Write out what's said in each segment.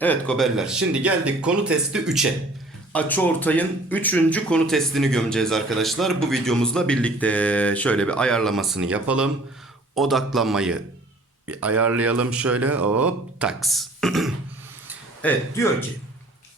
Evet Koberler şimdi geldik konu testi 3'e. Açı ortayın 3. konu testini gömeceğiz arkadaşlar. Bu videomuzla birlikte şöyle bir ayarlamasını yapalım. Odaklanmayı bir ayarlayalım şöyle hop taks. evet diyor ki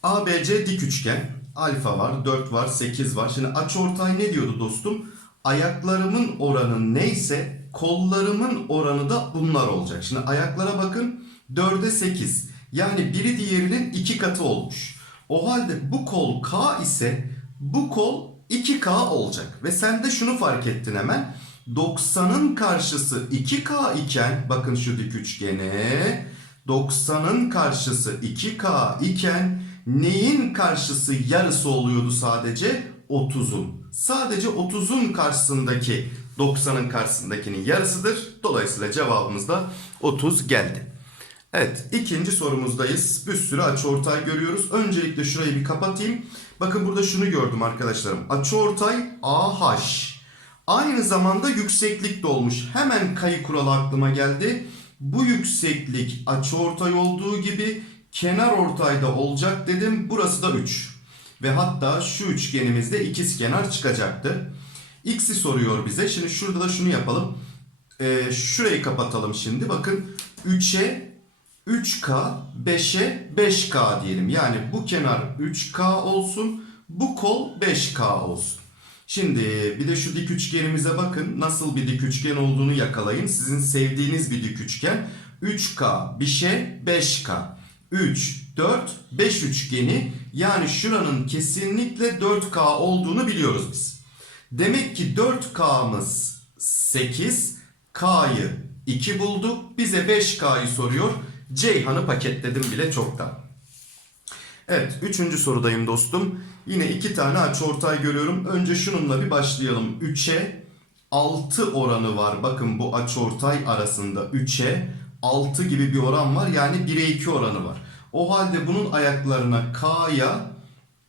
ABC dik üçgen alfa var 4 var 8 var. Şimdi açı ortay ne diyordu dostum? Ayaklarımın oranı neyse kollarımın oranı da bunlar olacak. Şimdi ayaklara bakın 4'e 8. Yani biri diğerinin iki katı olmuş. O halde bu kol K ise bu kol 2K olacak. Ve sen de şunu fark ettin hemen. 90'ın karşısı 2K iken bakın şu dik üçgene 90'ın karşısı 2K iken neyin karşısı yarısı oluyordu sadece? 30'un. Sadece 30'un karşısındaki 90'ın karşısındakinin yarısıdır. Dolayısıyla cevabımız da 30 geldi. Evet ikinci sorumuzdayız. Bir sürü açıortay görüyoruz. Öncelikle şurayı bir kapatayım. Bakın burada şunu gördüm arkadaşlarım. Açıortay AH. Aynı zamanda yükseklik de olmuş. Hemen kayı kuralı aklıma geldi. Bu yükseklik açıortay olduğu gibi kenar ortayda olacak dedim. Burası da 3. Ve hatta şu üçgenimizde ikiz kenar çıkacaktı. X'i soruyor bize. Şimdi şurada da şunu yapalım. Ee, şurayı kapatalım şimdi. Bakın 3'e 3K, 5'e 5K diyelim. Yani bu kenar 3K olsun, bu kol 5K olsun. Şimdi bir de şu dik üçgenimize bakın. Nasıl bir dik üçgen olduğunu yakalayın. Sizin sevdiğiniz bir dik üçgen. 3K, bir şey 5K. 3, 4, 5 üçgeni yani şuranın kesinlikle 4K olduğunu biliyoruz biz. Demek ki 4K'mız 8, K'yı 2 bulduk. Bize 5K'yı soruyor. Ceyhan'ı paketledim bile çoktan. Evet, üçüncü sorudayım dostum. Yine iki tane açıortay görüyorum. Önce şununla bir başlayalım. 3'e 6 oranı var. Bakın bu açıortay arasında 3'e 6 gibi bir oran var. Yani 1'e 2 oranı var. O halde bunun ayaklarına K'ya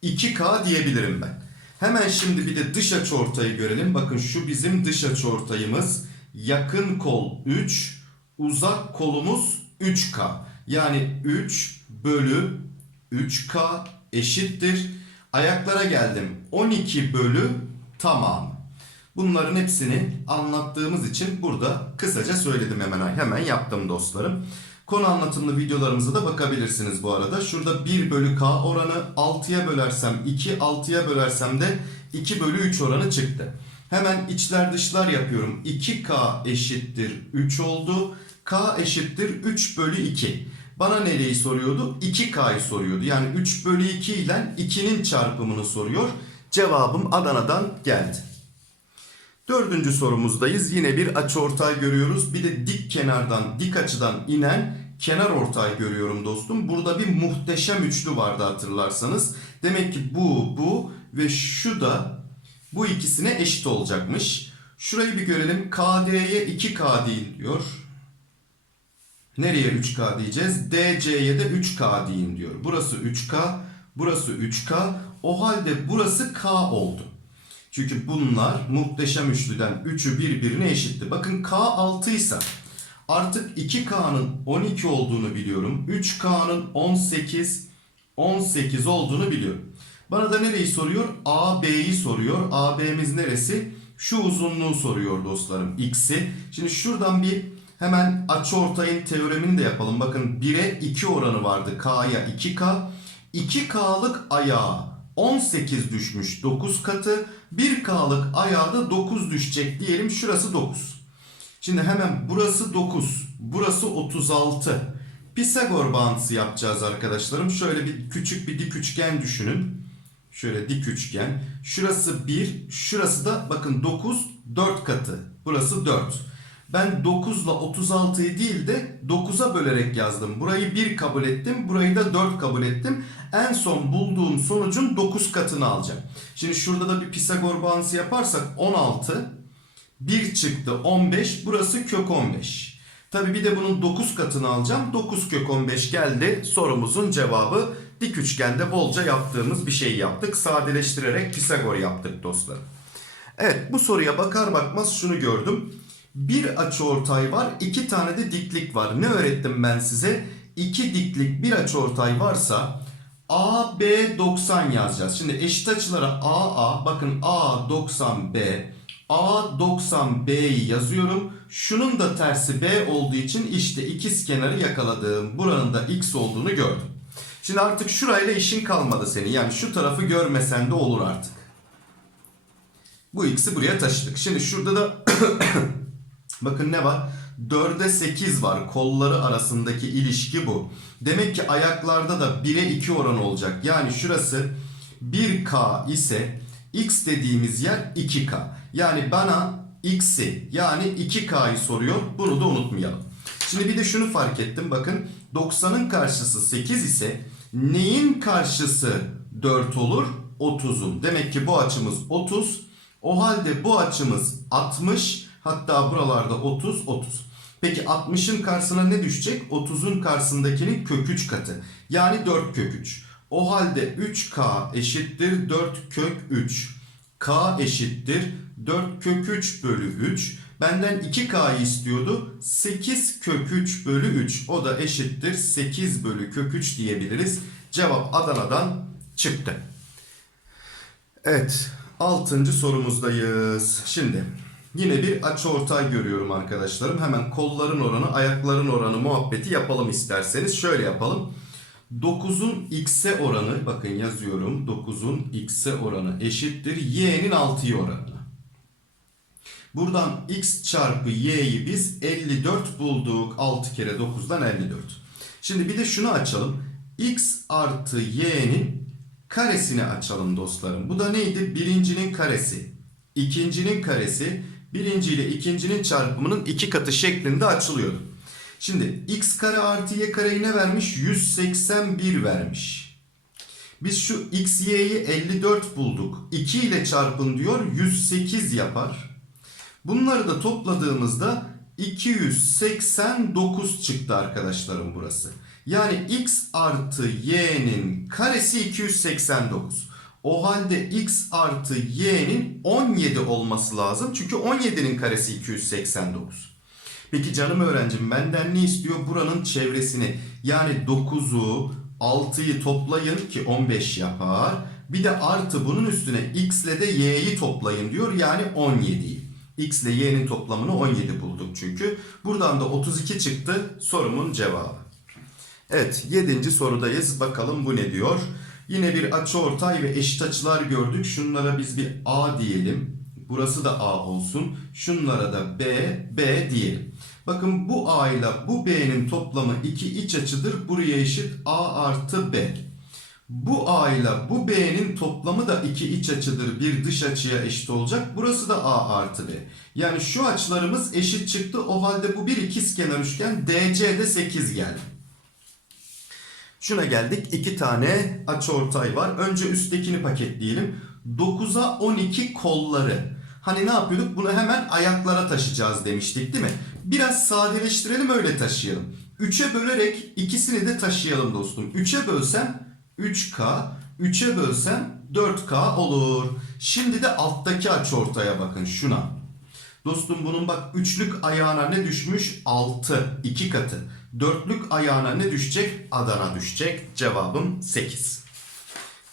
2K diyebilirim ben. Hemen şimdi bir de dış açıortayı görelim. Bakın şu bizim dış açıortayımız. Yakın kol 3, uzak kolumuz 3K. Yani 3 bölü 3K eşittir. Ayaklara geldim. 12 bölü tamam. Bunların hepsini anlattığımız için burada kısaca söyledim hemen hemen yaptım dostlarım. Konu anlatımlı videolarımıza da bakabilirsiniz bu arada. Şurada 1 bölü K oranı 6'ya bölersem 2, 6'ya bölersem de 2 bölü 3 oranı çıktı. Hemen içler dışlar yapıyorum. 2K eşittir 3 oldu. K eşittir 3 bölü 2. Bana nereyi soruyordu? 2K'yı soruyordu. Yani 3 bölü 2 ile 2'nin çarpımını soruyor. Cevabım Adana'dan geldi. Dördüncü sorumuzdayız. Yine bir açıortay görüyoruz. Bir de dik kenardan, dik açıdan inen kenar ortay görüyorum dostum. Burada bir muhteşem üçlü vardı hatırlarsanız. Demek ki bu, bu ve şu da bu ikisine eşit olacakmış. Şurayı bir görelim. KD'ye 2K değil diyor. Nereye 3K diyeceğiz? DC'ye de 3K deyin diyor. Burası 3K, burası 3K. O halde burası K oldu. Çünkü bunlar muhteşem üçlüden 3'ü birbirine eşitti. Bakın K 6 ise artık 2K'nın 12 olduğunu biliyorum. 3K'nın 18, 18 olduğunu biliyorum. Bana da nereyi soruyor? AB'yi soruyor. AB'miz neresi? Şu uzunluğu soruyor dostlarım. X'i. Şimdi şuradan bir hemen açıortayın teoremini de yapalım. Bakın 1'e 2 oranı vardı. K'ya 2K. 2K'lık ayağa 18 düşmüş 9 katı. 1K'lık ayağa da 9 düşecek diyelim. Şurası 9. Şimdi hemen burası 9. Burası 36. Pisagor bağıntısı yapacağız arkadaşlarım. Şöyle bir küçük bir dik üçgen düşünün. Şöyle dik üçgen. Şurası 1. Şurası da bakın 9 4 katı. Burası 4. Ben 9 ile 36'yı değil de 9'a bölerek yazdım. Burayı 1 kabul ettim. Burayı da 4 kabul ettim. En son bulduğum sonucun 9 katını alacağım. Şimdi şurada da bir Pisagor bağıntısı yaparsak 16. 1 çıktı 15. Burası kök 15. Tabi bir de bunun 9 katını alacağım. 9 kök 15 geldi. Sorumuzun cevabı dik üçgende bolca yaptığımız bir şey yaptık. Sadeleştirerek Pisagor yaptık dostlarım. Evet bu soruya bakar bakmaz şunu gördüm. Bir açıortay var, iki tane de diklik var. Ne öğrettim ben size? İki diklik bir açıortay varsa A, B 90 yazacağız. Şimdi eşit açılara A, A, bakın A 90 B, A 90 B'yi yazıyorum. Şunun da tersi B olduğu için işte ikiz kenarı yakaladım. Buranın da X olduğunu gördüm. Şimdi artık şurayla işin kalmadı senin. Yani şu tarafı görmesen de olur artık. Bu x'i buraya taşıdık. Şimdi şurada da bakın ne var? 4'e 8 var. Kolları arasındaki ilişki bu. Demek ki ayaklarda da 1'e 2 oran olacak. Yani şurası 1K ise x dediğimiz yer 2K. Yani bana x'i yani 2K'yı soruyor. Bunu da unutmayalım. Şimdi bir de şunu fark ettim. Bakın 90'ın karşısı 8 ise neyin karşısı 4 olur? 30'un. Demek ki bu açımız 30. O halde bu açımız 60. Hatta buralarda 30, 30. Peki 60'ın karşısına ne düşecek? 30'un karşısındakinin kök 3 katı. Yani 4 kök 3. O halde 3K eşittir 4 kök 3. K eşittir 4 kök 3 bölü 3. Benden 2K'yı istiyordu. 8 kök 3 bölü 3. O da eşittir 8 bölü kök 3 diyebiliriz. Cevap Adana'dan çıktı. Evet. Altıncı sorumuzdayız. Şimdi yine bir açıortay görüyorum arkadaşlarım. Hemen kolların oranı, ayakların oranı muhabbeti yapalım isterseniz. Şöyle yapalım. 9'un x'e oranı, bakın yazıyorum. 9'un x'e oranı eşittir y'nin 6'ya oranına. Buradan x çarpı y'yi biz 54 bulduk. 6 kere 9'dan 54. Şimdi bir de şunu açalım. x artı y'nin karesini açalım dostlarım. Bu da neydi? Birincinin karesi. ikincinin karesi. Birinci ile ikincinin çarpımının iki katı şeklinde açılıyordu. Şimdi x kare artı y kareyi ne vermiş? 181 vermiş. Biz şu x y'yi 54 bulduk. 2 ile çarpın diyor 108 yapar. Bunları da topladığımızda 289 çıktı arkadaşlarım burası. Yani x artı y'nin karesi 289. O halde x artı y'nin 17 olması lazım. Çünkü 17'nin karesi 289. Peki canım öğrencim benden ne istiyor? Buranın çevresini yani 9'u 6'yı toplayın ki 15 yapar. Bir de artı bunun üstüne x ile de y'yi toplayın diyor. Yani 17'yi. X ile y'nin toplamını 17 bulduk çünkü. Buradan da 32 çıktı sorumun cevabı. Evet 7. sorudayız. Bakalım bu ne diyor? Yine bir açıortay ve eşit açılar gördük. Şunlara biz bir A diyelim. Burası da A olsun. Şunlara da B, B diyelim. Bakın bu A ile bu B'nin toplamı iki iç açıdır. Buraya eşit A artı B. Bu A ile bu B'nin toplamı da iki iç açıdır. Bir dış açıya eşit olacak. Burası da A artı B. Yani şu açılarımız eşit çıktı. O halde bu bir ikizkenar üçgen. DC'de 8 geldi. Şuna geldik. iki tane açıortay var. Önce üsttekini paketleyelim. 9'a 12 kolları. Hani ne yapıyorduk? Bunu hemen ayaklara taşıyacağız demiştik değil mi? Biraz sadeleştirelim öyle taşıyalım. 3'e bölerek ikisini de taşıyalım dostum. 3'e bölsem 3K, 3'e bölsem 4K olur. Şimdi de alttaki açıortaya bakın şuna. Dostum bunun bak üçlük ayağına ne düşmüş? 6. 2 katı. Dörtlük ayağına ne düşecek? Adana düşecek. Cevabım 8.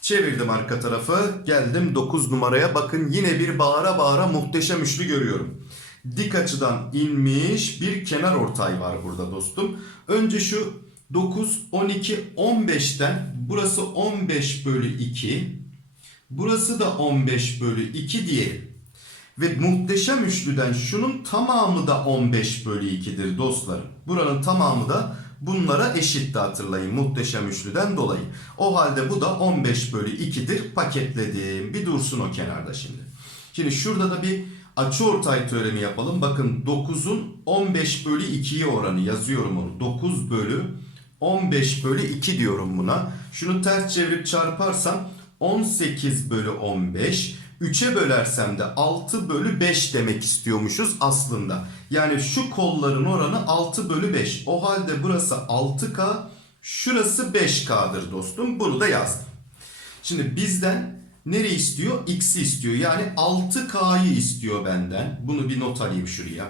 Çevirdim arka tarafı. Geldim 9 numaraya. Bakın yine bir bağıra bağıra muhteşem üçlü görüyorum. Dik açıdan inmiş bir kenar ortay var burada dostum. Önce şu 9, 12, 15'ten burası 15 bölü 2. Burası da 15 bölü 2 diyelim. Ve muhteşem üçlüden şunun tamamı da 15 bölü 2'dir dostlarım. Buranın tamamı da bunlara eşitti hatırlayın muhteşem üçlüden dolayı. O halde bu da 15 bölü 2'dir paketledim. Bir dursun o kenarda şimdi. Şimdi şurada da bir açıortay teoremi yapalım. Bakın 9'un 15 bölü 2'ye oranı yazıyorum onu. 9 bölü 15 bölü 2 diyorum buna. Şunu ters çevirip çarparsam 18 bölü 15. 3'e bölersem de 6 bölü 5 demek istiyormuşuz aslında. Yani şu kolların oranı 6 bölü 5. O halde burası 6K, şurası 5K'dır dostum. Bunu da yazdım. Şimdi bizden Nereyi istiyor? X'i istiyor. Yani 6K'yı istiyor benden. Bunu bir not alayım şuraya.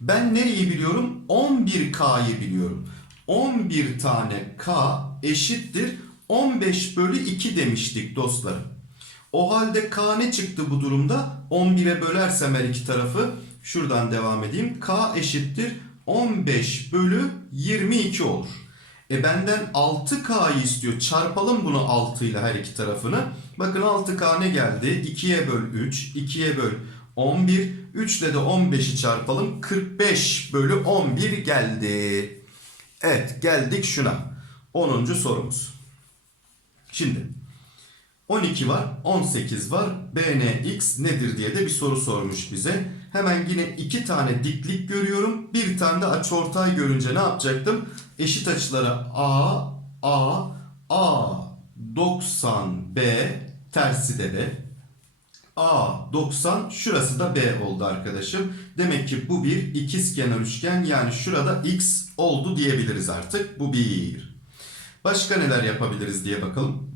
Ben nereyi biliyorum? 11K'yı biliyorum. 11 tane K eşittir 15 bölü 2 demiştik dostlarım. O halde K ne çıktı bu durumda? 11'e bölersem her iki tarafı şuradan devam edeyim. K eşittir 15 bölü 22 olur. E benden 6K'yı istiyor. Çarpalım bunu 6 ile her iki tarafını. Bakın 6K ne geldi? 2'ye böl 3, 2'ye böl 11. 3 ile de 15'i çarpalım. 45 bölü 11 geldi. Evet geldik şuna. 10. sorumuz. Şimdi 12 var, 18 var. BNX nedir diye de bir soru sormuş bize. Hemen yine iki tane diklik görüyorum. Bir tane de açıortay görünce ne yapacaktım? Eşit açılara A, A, A, 90, B, tersi de B. A 90 şurası da B oldu arkadaşım. Demek ki bu bir ikizkenar üçgen yani şurada X oldu diyebiliriz artık. Bu bir. Başka neler yapabiliriz diye bakalım.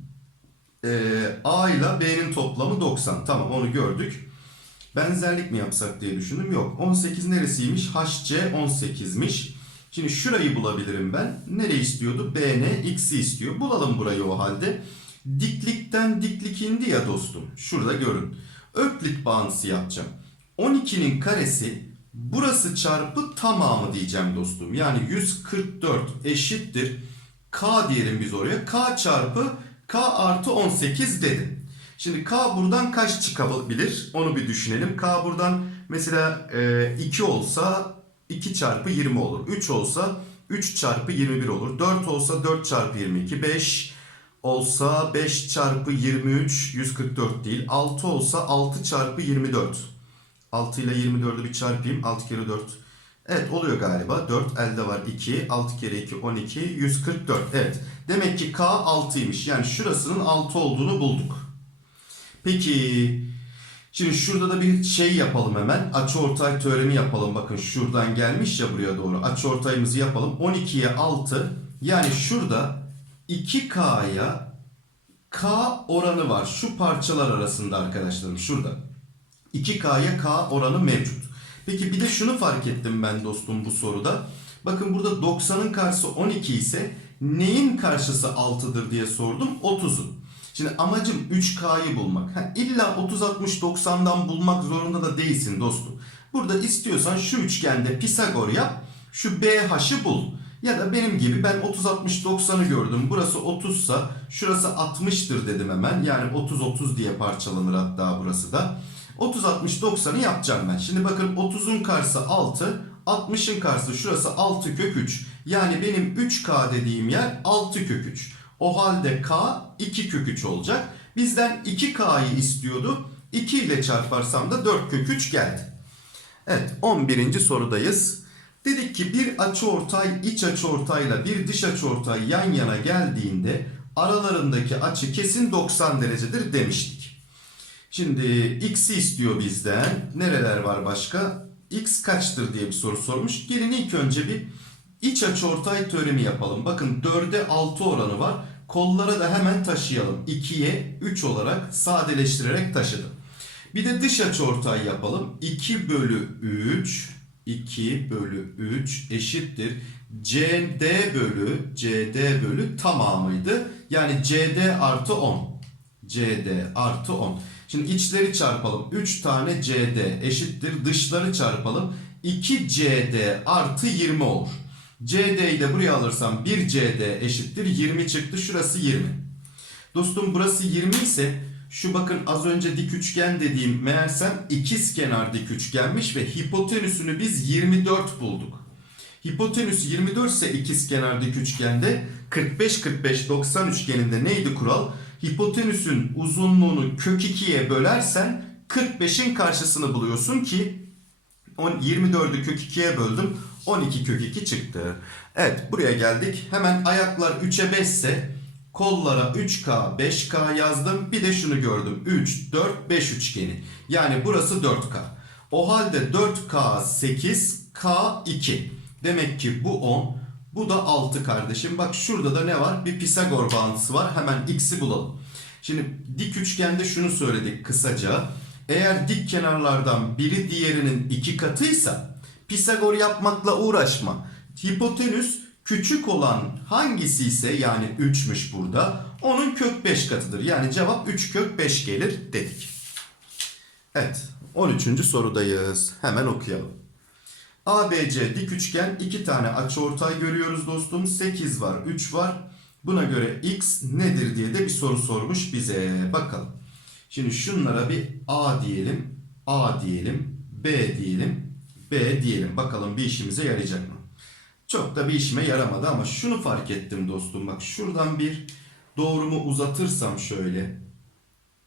Ee, A ile B'nin toplamı 90. Tamam onu gördük. Benzerlik mi yapsak diye düşündüm. Yok. 18 neresiymiş? HC 18'miş. Şimdi şurayı bulabilirim ben. Nereyi istiyordu? BN X'i istiyor. Bulalım burayı o halde. Diklikten diklik indi ya dostum. Şurada görün. Öklit bağıntısı yapacağım. 12'nin karesi burası çarpı tamamı diyeceğim dostum. Yani 144 eşittir. K diyelim biz oraya. K çarpı K artı 18 dedim. Şimdi K buradan kaç çıkabilir? Onu bir düşünelim. K buradan mesela e, 2 olsa 2 çarpı 20 olur. 3 olsa 3 çarpı 21 olur. 4 olsa 4 çarpı 22. 5 olsa 5 çarpı 23 144 değil. 6 olsa 6 çarpı 24. 6 ile 24'ü bir çarpayım. 6 kere 4. Evet oluyor galiba. 4 elde var 2. 6 kere 2 12. 144. Evet. Demek ki K 6'ymış. Yani şurasının 6 olduğunu bulduk. Peki şimdi şurada da bir şey yapalım hemen. Açıortay teoremi yapalım. Bakın şuradan gelmiş ya buraya doğru. Açıortayımızı yapalım. 12'ye 6. Yani şurada 2K'ya K oranı var. Şu parçalar arasında arkadaşlarım. Şurada. 2K'ya K oranı mevcut. Peki bir de şunu fark ettim ben dostum bu soruda. Bakın burada 90'ın karşısı 12 ise neyin karşısı 6'dır diye sordum. 30'un. Şimdi amacım 3K'yı bulmak. Ha, illa 30 60 90'dan bulmak zorunda da değilsin dostum. Burada istiyorsan şu üçgende Pisagor yap. Şu BH'ı bul. Ya da benim gibi ben 30 60 90'ı gördüm. Burası 30 sa şurası 60'tır dedim hemen. Yani 30 30 diye parçalanır hatta burası da. 30 60 90'ı yapacağım ben. Şimdi bakın 30'un karşısı 6, 60'ın karşısı şurası 6 kök 3. Yani benim 3K dediğim yer 6 kök 3. O halde K 2 kök 3 olacak. Bizden 2K'yı istiyordu. 2 ile çarparsam da 4 kök 3 geldi. Evet 11. sorudayız. Dedik ki bir açıortay iç açıortayla bir dış açıortay yan yana geldiğinde aralarındaki açı kesin 90 derecedir demiştik. Şimdi x'i istiyor bizden. Nereler var başka? x kaçtır diye bir soru sormuş. Gelin ilk önce bir iç açıortay teoremi yapalım. Bakın 4'e 6 oranı var. Kollara da hemen taşıyalım. 2'ye 3 olarak sadeleştirerek taşıdım. Bir de dış açıortay yapalım. 2 bölü 3 2 bölü 3 eşittir. CD bölü CD bölü tamamıydı. Yani CD artı 10. CD artı 10. Şimdi içleri çarpalım. 3 tane CD eşittir. Dışları çarpalım. 2 CD artı 20 olur. CD'yi de buraya alırsam 1 CD eşittir. 20 çıktı. Şurası 20. Dostum burası 20 ise şu bakın az önce dik üçgen dediğim meğersem ikiz kenar dik üçgenmiş ve hipotenüsünü biz 24 bulduk. Hipotenüs 24 ise ikiz kenar dik üçgende 45-45-90 üçgeninde neydi kural? Hipotenüsün uzunluğunu kök 2'ye bölersen 45'in karşısını buluyorsun ki 24'ü kök 2'ye böldüm 12 kök 2 çıktı. Evet buraya geldik. Hemen ayaklar 3'e 5 ise kollara 3K 5K yazdım. Bir de şunu gördüm. 3, 4, 5 üçgeni. Yani burası 4K. O halde 4K 8, K 2. Demek ki bu 10. Bu da 6 kardeşim. Bak şurada da ne var? Bir Pisagor bağıntısı var. Hemen x'i bulalım. Şimdi dik üçgende şunu söyledik kısaca. Eğer dik kenarlardan biri diğerinin iki katıysa Pisagor yapmakla uğraşma. Hipotenüs küçük olan hangisi ise yani 3'müş burada onun kök 5 katıdır. Yani cevap 3 kök 5 gelir dedik. Evet 13. sorudayız. Hemen okuyalım. ABC dik üçgen iki tane açıortay görüyoruz dostum. 8 var 3 var. Buna göre x nedir diye de bir soru sormuş bize. Bakalım. Şimdi şunlara bir A diyelim. A diyelim. B diyelim. B diyelim. Bakalım bir işimize yarayacak mı? Çok da bir işime yaramadı ama şunu fark ettim dostum. Bak şuradan bir doğrumu uzatırsam şöyle.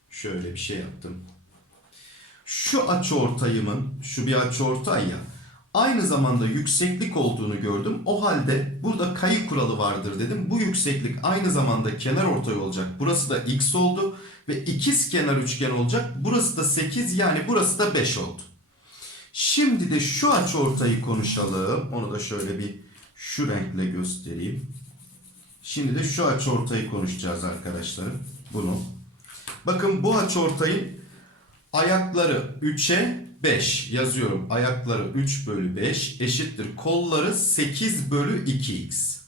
Şöyle bir şey yaptım. Şu açıortayımın, şu bir açıortay ya. Aynı zamanda yükseklik olduğunu gördüm. O halde burada kayı kuralı vardır dedim. Bu yükseklik aynı zamanda kenar ortay olacak. Burası da x oldu ve ikiz kenar üçgen olacak. Burası da 8 yani burası da 5 oldu. Şimdi de şu açıortayı konuşalım. Onu da şöyle bir şu renkle göstereyim. Şimdi de şu açıortayı konuşacağız arkadaşlarım. Bunu. Bakın bu açıortayın ayakları 3'e 5 yazıyorum. Ayakları 3 bölü 5 eşittir. Kolları 8 bölü 2x.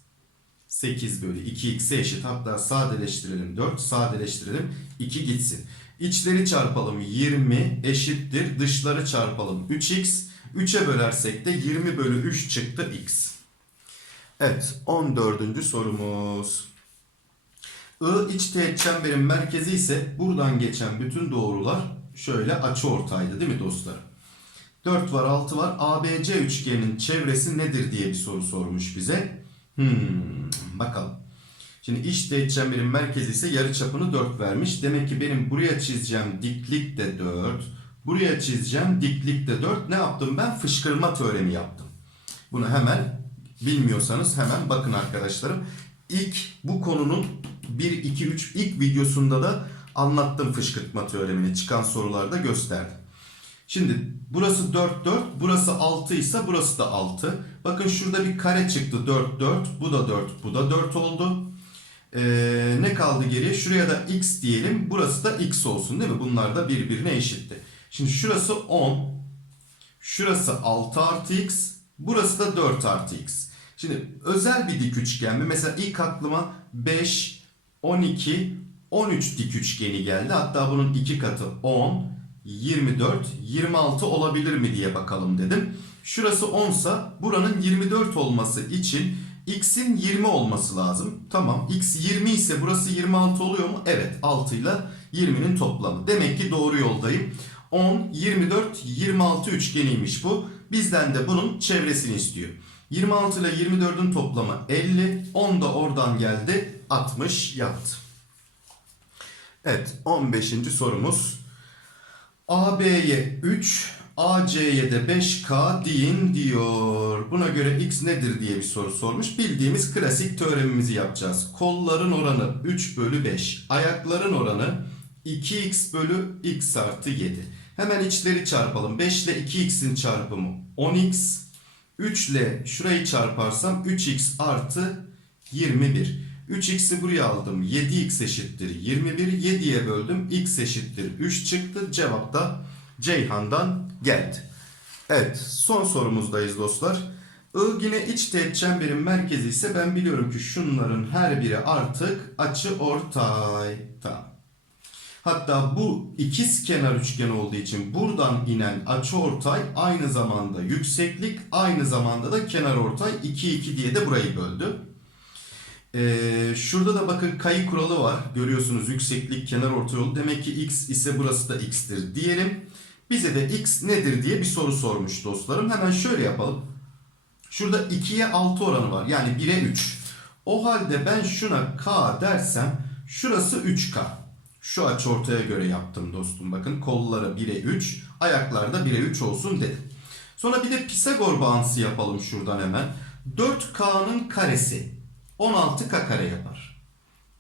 8 bölü 2x'e eşit. Hatta sadeleştirelim 4. Sadeleştirelim 2 gitsin. İçleri çarpalım 20 eşittir. Dışları çarpalım 3x. 3'e bölersek de 20 bölü 3 çıktı x. Evet 14. sorumuz. I iç teğet çemberin merkezi ise buradan geçen bütün doğrular şöyle açı ortaydı değil mi dostlar? 4 var 6 var. ABC üçgeninin çevresi nedir diye bir soru sormuş bize. Hmm, bakalım. Şimdi iç teğet çemberin merkezi ise yarıçapını 4 vermiş. Demek ki benim buraya çizeceğim diklik de 4. Buraya çizeceğim diklik de 4. Ne yaptım ben? Fışkırma teoremi yaptım. Bunu hemen bilmiyorsanız hemen bakın arkadaşlarım. İlk bu konunun 1, 2, 3 ilk videosunda da anlattım fışkırtma teoremini. Çıkan sorularda gösterdim. Şimdi burası 4, 4, burası 6 ise burası da 6. Bakın şurada bir kare çıktı 4, 4, bu da 4, bu da 4 oldu. Ee, ne kaldı geriye? Şuraya da x diyelim. Burası da x olsun değil mi? Bunlar da birbirine eşitti. Şimdi şurası 10. Şurası 6 artı x. Burası da 4 artı x. Şimdi özel bir dik üçgen mi? Mesela ilk aklıma 5, 12, 13 dik üçgeni geldi. Hatta bunun iki katı 10, 24, 26 olabilir mi diye bakalım dedim. Şurası 10 sa buranın 24 olması için x'in 20 olması lazım. Tamam x 20 ise burası 26 oluyor mu? Evet 6 ile 20'nin toplamı. Demek ki doğru yoldayım. 10, 24, 26 üçgeniymiş bu. Bizden de bunun çevresini istiyor. 26 ile 24'ün toplamı 50. 10 da oradan geldi. 60 yaptı. Evet 15. sorumuz. AB'ye 3, AC'ye de 5K deyin diyor. Buna göre X nedir diye bir soru sormuş. Bildiğimiz klasik teoremimizi yapacağız. Kolların oranı 3 bölü 5. Ayakların oranı 2x bölü x artı 7. Hemen içleri çarpalım. 5 ile 2x'in çarpımı 10x. 3 ile şurayı çarparsam 3x artı 21. 3x'i buraya aldım. 7x eşittir 21. 7'ye böldüm. x eşittir 3 çıktı. Cevap da Ceyhan'dan geldi. Evet son sorumuzdayız dostlar. I yine iç teğet çemberin merkezi ise ben biliyorum ki şunların her biri artık açı ortay. Tamam. Hatta bu ikiz kenar üçgen olduğu için buradan inen açıortay aynı zamanda yükseklik aynı zamanda da kenar ortay 2 2 diye de burayı böldü. Ee, şurada da bakın kayı kuralı var. Görüyorsunuz yükseklik kenar ortay oldu. Demek ki x ise burası da x'tir diyelim. Bize de x nedir diye bir soru sormuş dostlarım. Hemen şöyle yapalım. Şurada 2'ye 6 oranı var. Yani 1'e 3. O halde ben şuna k dersem şurası 3k. Şu açı ortaya göre yaptım dostum. Bakın kolları 1'e 3, ayaklar da 1'e 3 olsun dedim. Sonra bir de Pisagor bağıntısı yapalım şuradan hemen. 4K'nın karesi 16K kare yapar.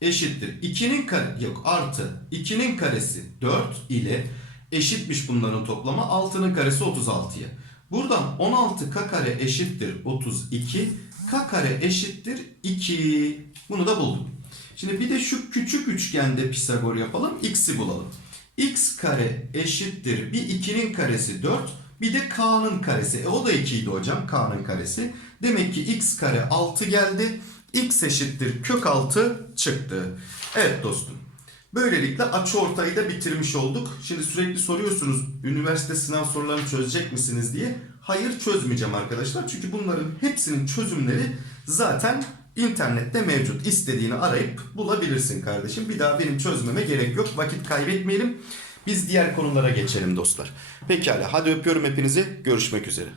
Eşittir. 2'nin kare yok artı 2'nin karesi 4 ile eşitmiş bunların toplamı 6'nın karesi 36'ya. Buradan 16K kare eşittir 32. K kare eşittir 2. Bunu da buldum. Şimdi bir de şu küçük üçgende Pisagor yapalım. X'i bulalım. X kare eşittir. Bir 2'nin karesi 4. Bir de K'nın karesi. E o da 2 idi hocam. K'nın karesi. Demek ki X kare 6 geldi. X eşittir kök 6 çıktı. Evet dostum. Böylelikle açı ortayı da bitirmiş olduk. Şimdi sürekli soruyorsunuz üniversite sınav sorularını çözecek misiniz diye. Hayır çözmeyeceğim arkadaşlar. Çünkü bunların hepsinin çözümleri zaten internette mevcut. İstediğini arayıp bulabilirsin kardeşim. Bir daha benim çözmeme gerek yok. Vakit kaybetmeyelim. Biz diğer konulara geçelim dostlar. Pekala hadi öpüyorum hepinizi. Görüşmek üzere.